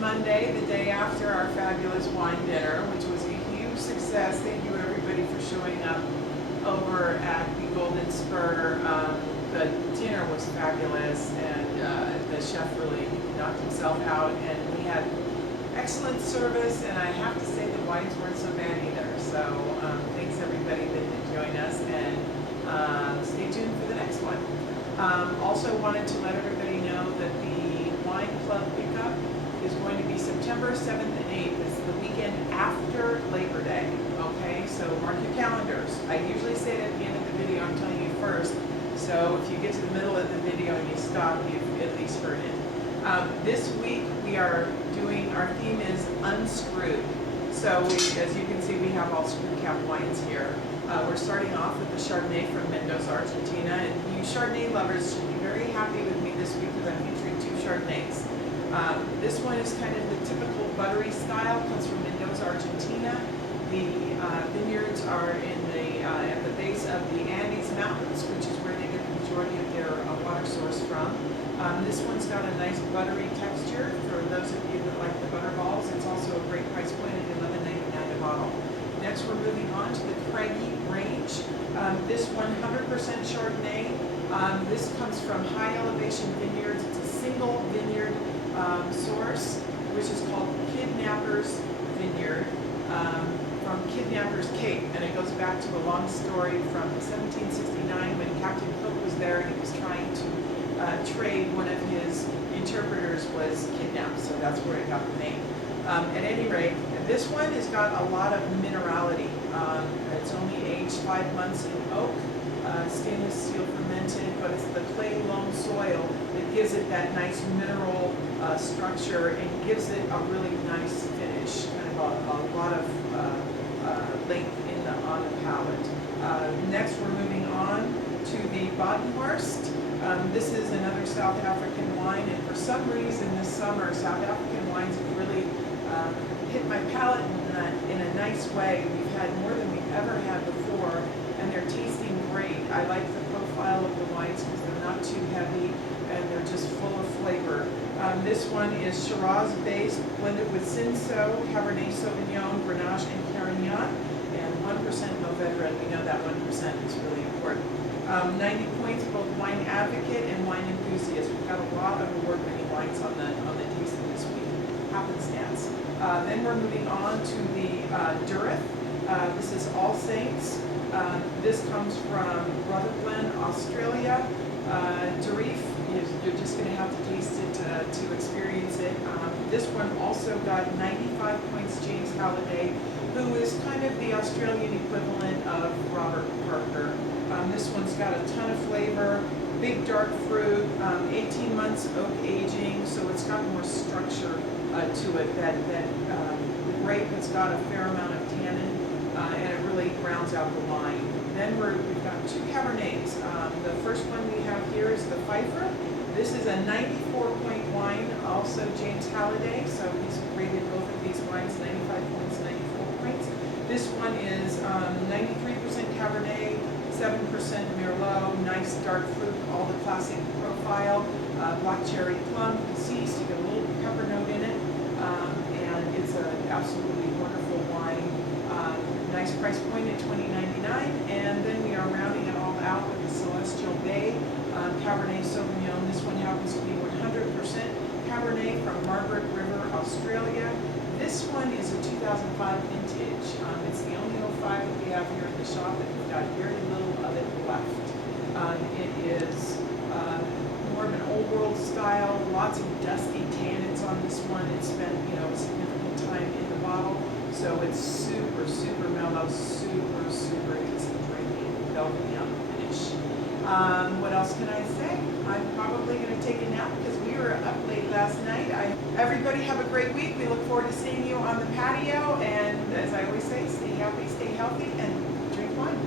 Monday, the day after our fabulous wine dinner, which was a huge success. Thank you everybody for showing up over at the Golden Spur. The dinner was fabulous, and the chef really knocked himself out, and we had excellent service, and I have to say the wines weren't so bad either. So thanks everybody that did join us, and stay tuned for the next one. Also wanted to let everybody know that the wine club pickup is going to be September 7th and 8th. It's the weekend after Labor Day, okay? So mark your calendars. I usually say it at the end of the video, I'm telling you first. So if you get to the middle of the video and you stop, you've at least heard it. This week we are doing, our theme is Unscrewed. So as you can see, we have all screw cap wines here. We're starting off with the Chardonnay from Mendoza, Argentina, and you Chardonnay lovers should be very happy with me this week because I'm featuring 2 Chardonnays. This one is kind of the typical buttery style, comes from Mendoza, Argentina. The vineyards are in at the base of the Andes Mountains, which is where they get the majority of their water source from. This one's got a nice buttery texture for those of you that like the butter balls. It's also a great price point at $11.99 a bottle. Next, we're moving on to the Craggy range. This 100% Chardonnay. This comes from High Elevation Vineyards. It's a single vineyard source, which is called Kidnappers Vineyard, from Kidnappers Cape, and it goes back to a long story from 1769 when Captain Cook was there and he was trying to trade. One of his interpreters was kidnapped, so that's where it got the name. At any rate, this one has got a lot of minerality. It's only aged 5 months in oak, stainless steel fermented, but it's the clay loam soil that gives it that nice mineral structure and gives it a really nice finish, kind of a lot of length on the palate. Next, we're moving on to the Badenhorst. This is another South African wine, and for some reason this summer, South African wines have really hit my palate in a nice way. We've had more than we've ever had before, and they're tasting great. I like the profile of the wines because they're not too heavy, and they're just full of flavor. This one is Shiraz-based, blended with Cinsault, Cabernet Sauvignon, Grenache, and Carignan, and 1% Mourvedre, and we know that 1% is really important. 90 points, both wine advocate and wine enthusiast. We've got a lot of award-winning wines on the tasting this week. Happenstance. Then we're moving on to the Durith. This is All Saints. This comes from Rutherglen, Australia. Durif, you're just going to have to taste it to experience it. This one also got 95 points, James Halliday, who is kind of the Australian equivalent of Robert Parker. This one's got a ton of flavor, big dark fruit, 18 months oak aging, so it's got more structure to it. The grape has got a fair amount of tannin, and it really rounds out the wine. Then we've got 2 Cabernets. The first one we have here is the Pfeiffer. This is a 94-point wine, also James Halliday, so he's rated both of these wines 95 points, 94 points. This one is 93% Cabernet, 7% Merlot, nice dark fruit, all the classic profile, black cherry plum, deceased, you get a little pepper note in it, and it's an absolutely wonderful wine. Nice price point at $20.99, and then we are rounding it all out with the Celestial Bay Cabernet Sauvignon. This one happens to be 100% Cabernet from Margaret River, Australia. This one is a 2005 vintage. It's the only 05 that we have here in the shop, and we've got very little of it left. It is more of an old world style, lots of dusty tannins on this one. It's spent a significant time in the bottle, so it's super, super mellow, super, super easy drinking, velvety on the finish. What else can I say? I'm probably going to take a nap because we were up late last night. Everybody have a great week. We look forward to seeing you on the patio, and as I always say, stay happy, stay healthy, and drink wine.